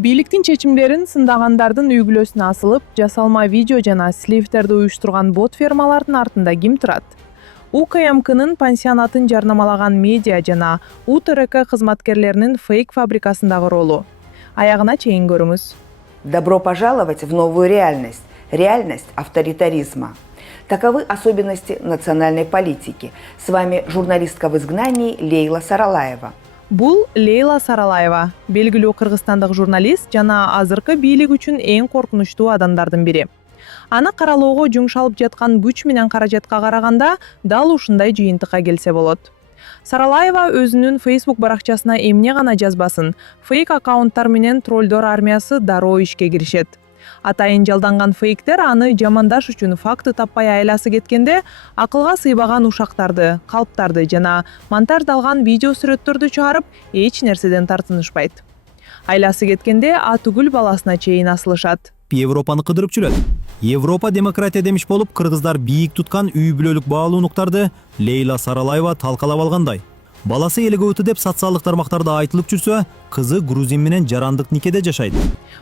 Бийликтин чечимдерин сындагандардын үй бүлөсүнө асылып, жасалма видео жана слифтерди уюштурган бот фермалардын артында ким турат? УКМКнын пансионатын жарнамалаган медиа жана УТРК кызматкерлеринин фейк фабрикасындагы ролу. Аягына чейин көрүңүз. Добро пожаловать в новую реальность. Реальность авторитаризма. Таковы особенности национальной политики. С вами журналистка в изгнании Лейла Саралаева. Бул Лейла Саралаева, белгилүү кыргызстандык журналист жана азыркы бийлик үчүн эң коркунучтуу адамдардын бири. Аны каралоого жумшалып жаткан күч менен каражатка караганда дал ушундай жыйынтыкка келсе болот. Саралаева өзүнүн Facebook баракчасына эмне гана жазбасын, фейк аккаунттар менен троллдор армиясы дароо ишке киришет. Атайын жалданган фейктер аны жамандаш үчүн факты таппай айласы кеткенде акылга сыйбаган ушактарды, калптарды жана монтаждалган видео сүрөттөрдү чыгарып, эч нерседен тартынышпайт. Айласы кеткенде атүгүл баласына чейин асылышат. Европаны кыдырып жүрөт. Европа демократия демиш болуп, кыргыздар бийик туткан үй бүлөлүк баалуулуктарды Лейла Саралаева талкалап алгандай. Баласы элге өтү деп социалдык тармактарда айтылып жүрсө, кызы грузин менен жарандык никеде жашайт.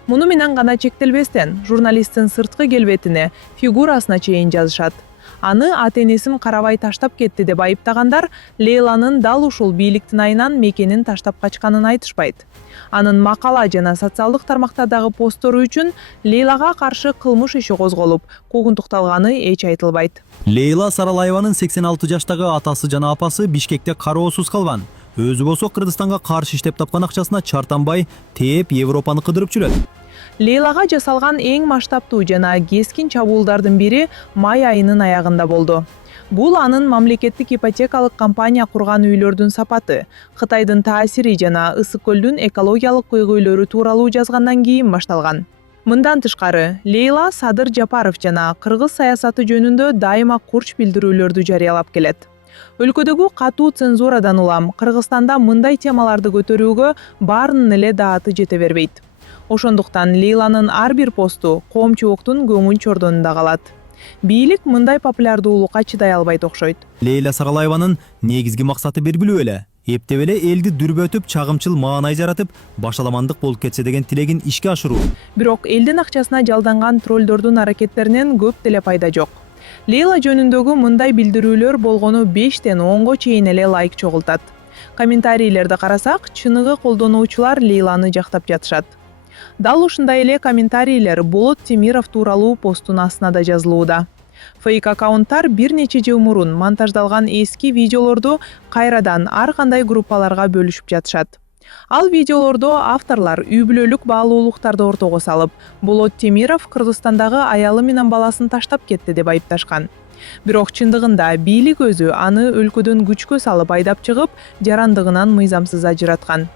Муну менен гана чектелбестен, журналисттин сырткы келбетине, фигурасына чейин жазышат. Аны ата-энесин карабай таштап кетти деп айыптагандар Лейланын дал ушул бийликтин айынан мекенин таштап качканын айтышпайт. Анын макала жана социалдык тармактардагы посттору үчүн Лейлага каршы кылмыш иши козголуп, куугунтукталганы эч айтылбайт. Лейла Саралаеванын 86 жаштагы атасы жана апасы Бишкекте кароосуз калган. Өзү болсо Кыргызстанга каршы иштеп тапкан акчасына чартанбай тээп Европаны кыдырып жүрөт. Лейлага жасалган эң масштабтуу жана кескин чабуулдардын бири май айынын аягында болду. Бул анын мамлекеттик ипотекалык компания курган үйлөрдүн сапаты, Кытайдын таасири жана Ысык көлдүн экологиялык көйгөйлөрү тууралуу жазгандан кийин башталган. Мындан тышкары, Лейла Садыр Жапаров жана кыргыз саясаты жөнүндө дайыма курч билдирүүлөрдү жарыялап келет. Өлкөдөгү катуу цензурадан улам Кыргызстанда мындай темаларды көтөрүүгө баарынын эле дааты жете бербейт. Ошондуктан Лейланын ар бир посту коомчулуктун көңүл чордонунда калат. Бийлик мындай популярдуулукка чыдай албайт окшойт. Лейла Саралаеванын негизги максаты белгилүү эле. Эптеп эле элди дүрбөтүп, чагымчыл маанай жаратып, башаламандык болуп кетсе деген тилегин ишке ашыруу. Бирок элдин акчасына жалданган троллдордун аракеттеринен көп деле пайда жок. Лейла жөнүндөгү мындай билдирүүлөр болгону 5тен 10го чейин эле лайк чогултат. Комментарийлерди карасак, чыныгы колдонуучулар Лейланы жактап жатышат. Дал ушундай эле комментарийлер Болот Темиров тууралуу посттун астына да жазылууда. Фейк аккаунттар бир нече жыл мурун монтаждалган эски видеолорду кайрадан ар кандай группаларга бөлүшүп жатышат. Ал видеолордо авторлор үй бүлөлүк баалуулуктарды ортого салып, Болот Темиров Кыргызстандагы аялы менен баласын таштап кетти деп айыпташкан. Бирок чындыгында бийлик өзү аны өлкөдөн күчкө салып айдап чыгып, жарандыгынан мыйзамсыз ажыраткан.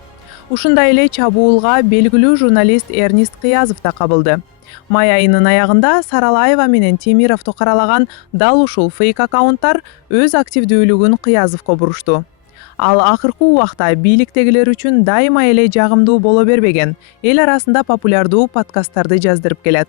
Ушундай эле чабуулга белгилүү журналист Эрнист Кыязов да кабылды. Май айынын аягында Саралаева менен Темировду каралаган дал ушул фейк аккаунттар өз активдүүлүгүн Кыязовго бурушту. Ал акыркы убакта бийликтегилер үчүн дайыма эле жагымдуу боло бербеген, эл арасында популярдуу подкасттарды жаздырып келет.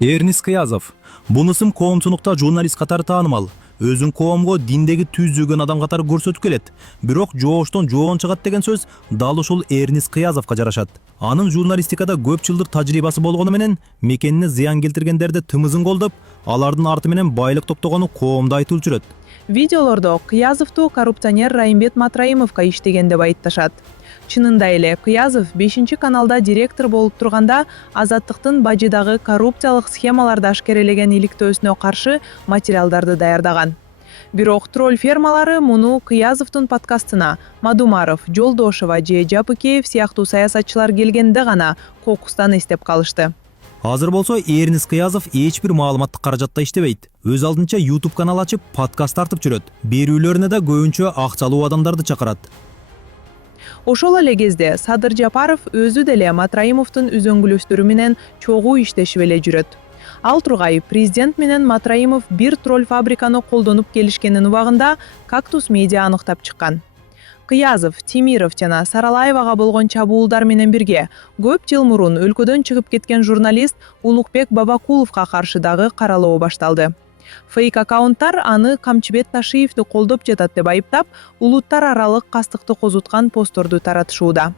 Эрнист Кыязов. Бул ысым коомчулукта журналист катары таанымал. Өзүн коомго диндеги түз жүргөн адам катары көрсөтүп келет. Бирок жооштон жоон чыгат деген сөз дал ушул Эрнист Кыязовго жарашат. Анын журналистикада көп жылдыр тажрыйбасы болгону менен мекенине зыян келтиргендерди тымызын колдоп, алардын арты менен байлык топтогону коомдо айтылып жүрөт. Видеолордо Кыязовду коррупционер Райымбет Матраимовго иштеген деп айыпташат. Чынында эле Кыязов 5-каналда директор болуп турганда Азаттыктын бажыдагы коррупциялык схемаларды ашкерелеген иликтөөсүнө каршы материалдарды даярдаган. Бирок тролль фермалары муну Кыязовдун подкастына Мадумаров, Жолдошева же Жапыкеев сыяктуу саясатчылар келгенде гана кокустан эстеп калышты. Азыр болсо Эрнист Кыязов эч бир маалыматтык каражатта иштебейт. Өз алдынча YouTube канал ачып, подкаст тартып жүрөт. Берүүлөрүнө да көбүнчө акчалуу адамдарды чакырат. Ошол эле кезде Садыр Жапаров өзү деле Матраимовдун үзөңгүлөстөрү менен чогуу иштешип эле жүрөт. Ал тургай президент менен Матраимов бир тролль фабриканы колдонуп келишкенин убагында Кактус медиа аныктап чыккан. Кыязов, Темиров жана Саралаевага болгон чабуулдар менен бирге көп жыл мурун өлкөдөн чыгып кеткен журналист Улукбек Бабакуловго каршы дагы каралоо башталды. Фейк аккаунттар аны Камчыбек Ташиевди колдоп жатат деп айыптап, улуттар аралык кастыкты козуткан постторду таратышууда.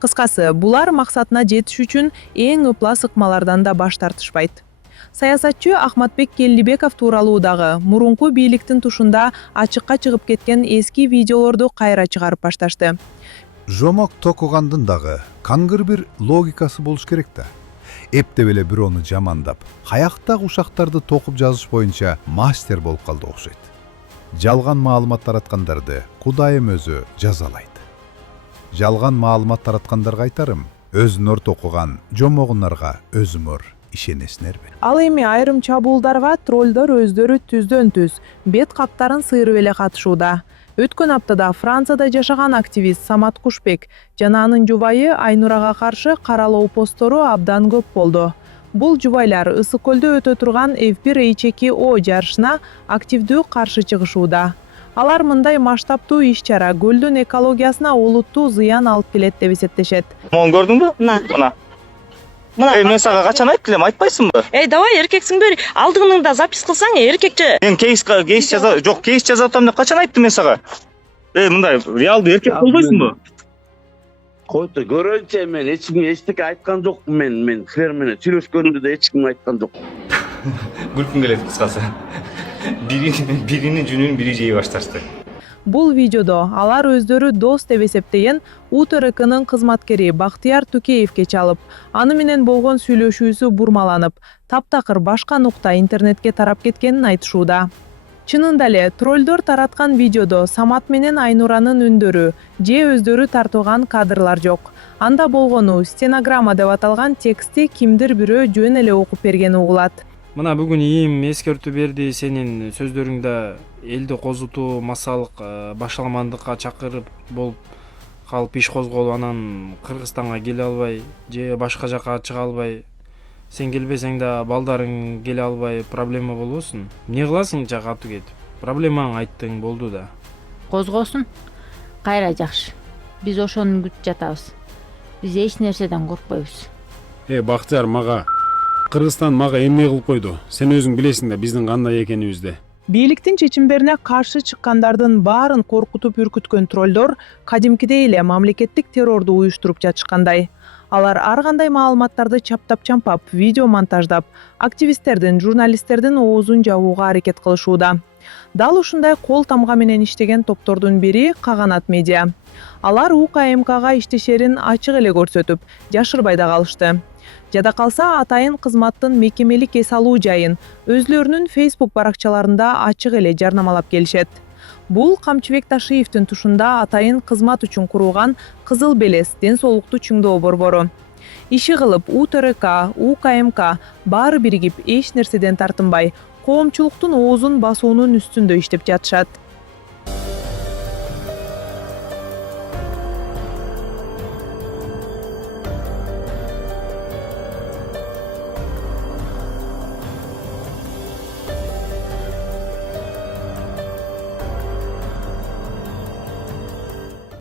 Кыскасы, булар максатына жетиш үчүн эң ыплас ыкмалардан да баш тартышпайт. Саясатчы Ахматбек Келлибеков тууралуу дагы мурунку бийликтин тушунда ачыкка чыгып кеткен эски видеолорду кайра чыгарып башташты. Жомок токугандын дагы кангыр бир логикасы болуш керек да. Эптеп эле бирөөнү жамандап, каяктагы ушактарды токуп жазыш боюнча мастер болуп калды окшойт. Жалган маалымат тараткандарды Кудайым өзү жазалайт. Жалган маалымат тараткандарга айтарым, өзүнөр токуган жомогунарга өзүмөр ишенесиңерби? Ал эми айрым чабуулдарга троллдор өздөрү түздөн түз бет кактарын сыйрып эле катышууда. Өткөн аптада Францияда жашаган активист Самат Кушбек жана анын жубайы Айнурага каршы каралоо посттору абдан көп болду. Бул жубайлар Ысык көлдө өтө турган F1 H2O жарышына активдүү каршы чыгышууда. Алар мындай масштабтуу иш-чара көлдүн экологиясына олуттуу зыян алып келет деп эсептешет. Мону көрдүңбү? Мына. Мен сага качан айттым элем, айтпайсыңбы? Давай эркексиңби? Алдыңында запись кылсаң, эркекче. Мен кейс жаза, жок, кейс жазып атам деп качан айттым мен сага? Мындай реалдуу эркек болбойсуңбу? Койду, көрөйүнчө мен эчтеке айткан жокмун мен силер менен сүйлөшкөнүмдө да эч ким айткан жок. Күлкүм келет кыскасы. Биринин жүнүн бири жей башташты. Бул видеодо алар өздөрү дос деп эсептеген УТРКнын кызматкери Бактияр Тукеевке чалып, аны менен болгон сүйлөшүүсү бурмаланып, таптакыр башка нукта интернетке тарап кеткенин айтышууда. Чынында эле троллдор тараткан видеодо Самат менен Айнуранын үндөрү же өздөрү тартылган кадрлар жок. Анда болгону стенограмма деп аталган текстти кимдир бирөө жөн эле окуп бергени угулат. Мына бүгүн ИИМ эскертүү берди, сенин сөздөрүңдө элди козутуу, массалык башаламандыкка чакырып болуп калып иш козголуп, анан Кыргызстанга келе албай же башка жака чыга албай, сен келбесең да балдарың келе албай проблема болбосун. Эмне кыласың жак атып кетип? Проблемаң айттың, болду да. Козгосун. Кайра жакшы. Биз ошону күтүп жатабыз. Биз эч нерседен коркпойбуз. Бактияр, мага Кыргызстан мага эмне кылып койду? Сен өзүң билесиң да биздин кандай экенибизди. Бийликтин чечимдерине каршы чыккандардын баарын коркутуп үркүткөн троллдор кадимкидей эле мамлекеттик террорду уюштуруп жатышкандай. Алар ар кандай маалыматтарды чаптап-чампап, видео монтаждап, активисттердин, журналисттердин оозун жабууга аракет кылышууда. Дал ушундай кол тамга менен иштеген топтордун бири Каганат медиа. Алар УКМКга иштешерин ачык эле көрсөтүп, жашырбай да калышты. Жада калса атайын кызматтын мекемелик эс алуу жайын өзлөрүнүн Facebook баракчаларында ачык эле жарнамалап келишет. Бул Камчыбек Ташиевдин тушунда атайын кызмат үчүн курулган Кызыл Белес ден соолукту чыңдоо борбору. Иши кылып УТРК, УКМК баары биригип эч нерседен тартынбай, коомчулуктун оозун басуунун үстүндө иштеп жатышат.